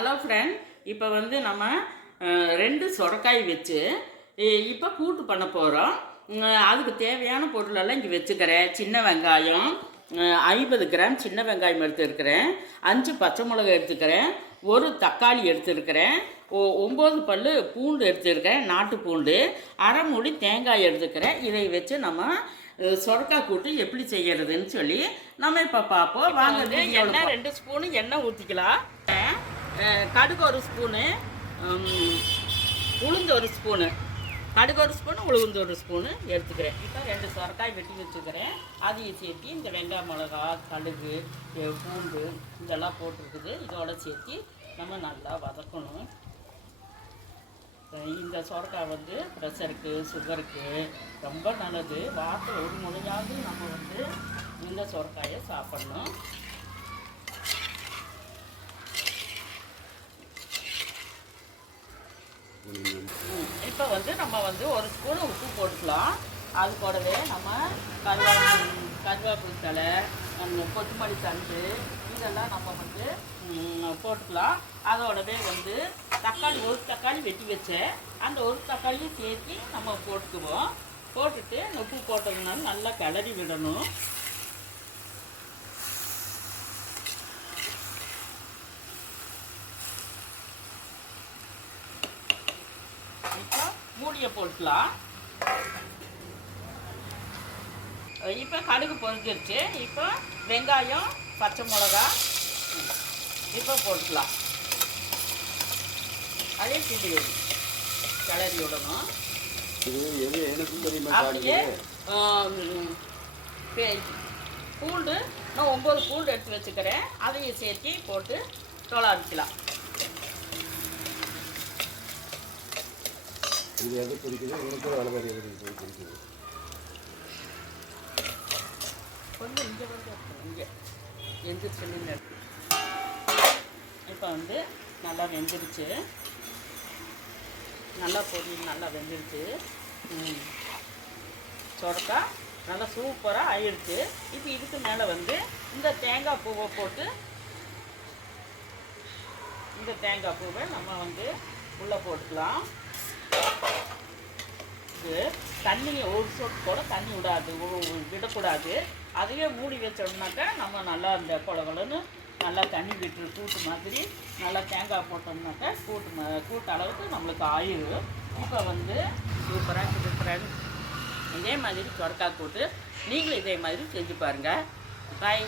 Hello friend இப்போ வந்து நம்ம ரெண்டு சொரக்காய் வச்சு இப்போ கூட்டு பண்ண போகிறோம் அதுக்கு தேவையான பொருளெல்லாம் இங்கே வச்சுக்கிறேன். சின்ன வெங்காயம் ஐம்பது கிராம் சின்ன வெங்காயம் எடுத்துருக்கிறேன். அஞ்சு பச்சை மிளகாய் எடுத்துக்கிறேன் ஒரு தக்காளி எடுத்துருக்கிறேன். ஒ ஒம்பது பல் பூண்டு எடுத்துருக்கேன் நாட்டு பூண்டு. அரை மூடி தேங்காய் எடுத்துக்கிறேன். இதை வச்சு நம்ம சொரக்காய் கூட்டு எப்படி செய்யறதுன்னு சொல்லி நம்ம இப்போ பார்ப்போம் வாங்க எண்ணெய் ரெண்டு ஸ்பூனு எண்ணெய் ஊற்றிக்கலாம் கடுகு ஒரு ஸ்பூனு உளுந்து ஒரு ஸ்பூனு. கடுகு ஒரு ஸ்பூனு உளுந்து ஒரு ஸ்பூனு எடுத்துக்கிறேன். இப்போ ரெண்டு சொரக்காய் வெட்டி வச்சுக்கிறேன். அதையும் சேர்த்து இந்த வெங்காய மிளகா கடுகு பூண்டு இதெல்லாம் போட்டிருக்குது. இதோட சேர்த்து நம்ம நல்லா வதக்கணும். இந்த சொரக்காய் வந்து ப்ரெஷருக்கு சுகருக்கு ரொம்ப நல்லது. வாரத்தில் ஒரு முறையாவது நம்ம வந்து இந்த சொரக்காயை சாப்பிட்ணும். இப்போ வந்து நம்ம வந்து ஒரு ஸ்பூன் உப்பு போட்டுக்கலாம். அது கூடவே நம்ம கருவா கருவேப்பிலை தலை கொத்துமல்லி தண்டு இதெல்லாம் நம்ம வந்து போட்டுக்கலாம். அதோடவே வந்து தக்காளி ஒரு தக்காளி வெட்டி வச்சேன். அந்த ஒரு தக்காளியும் சேர்த்து நம்ம போட்டுக்குவோம். போட்டுட்டு உப்பு போட்டதுனால நல்லா கிளறி விடணும் இப்போ மூடியை போட்டுக்கலாம் இப்போ கடுகு பொரிஞ்சிருச்சு. இப்போ வெங்காயம் பச்சை மிளகா இப்போ போட்டுக்கலாம் அதே கிண்டி. கிளறி விடணும். அப்படியே பூண்டு நான் ஒம்பது பூண்டு எடுத்து வச்சுக்கிறேன். அதையும் சேர்த்து போட்டு தொலாவிக்கலாம். இது எது குறிக்குது எனக்கு வேலை எது குறிக்குது கொஞ்சம் இங்கே வந்து இங்கே எந்திரிச்சு இப்போ வந்து நல்லா வெந்துருச்சு. நல்லா பொரியல் நல்லா வெந்துருச்சு. ம். நல்லா சூப்பராக ஆயிடுச்சு. இப்போ இதுக்கு மேலே வந்து இந்த தேங்காய் பூவை போட்டு இந்த தேங்காய் பூவை நம்ம வந்து உள்ளே போட்டுக்கலாம். இது தண்ணி ஒரு சொட்டு கூட தண்ணி விடாது விடக்கூடாது. அதுவே மூடி வச்சோம்னாக்கா நம்ம நல்லா இந்த குளகுலன்னு நல்லா தண்ணி விட்டு கூட்டு மாதிரி நல்லா தேங்காய் போட்டோம்னாக்கா கூட்டு ம- கூட்டு அளவுக்கு நம்மளுக்கு ஆயிரும். இப்போ வந்து சூப்பராக இருக்குது ஃப்ரெண்ட்ஸ் இதே மாதிரி சொரக்காய் கூட்டு. நீங்களும் இதே மாதிரி செஞ்சு பாருங்கள் பாய்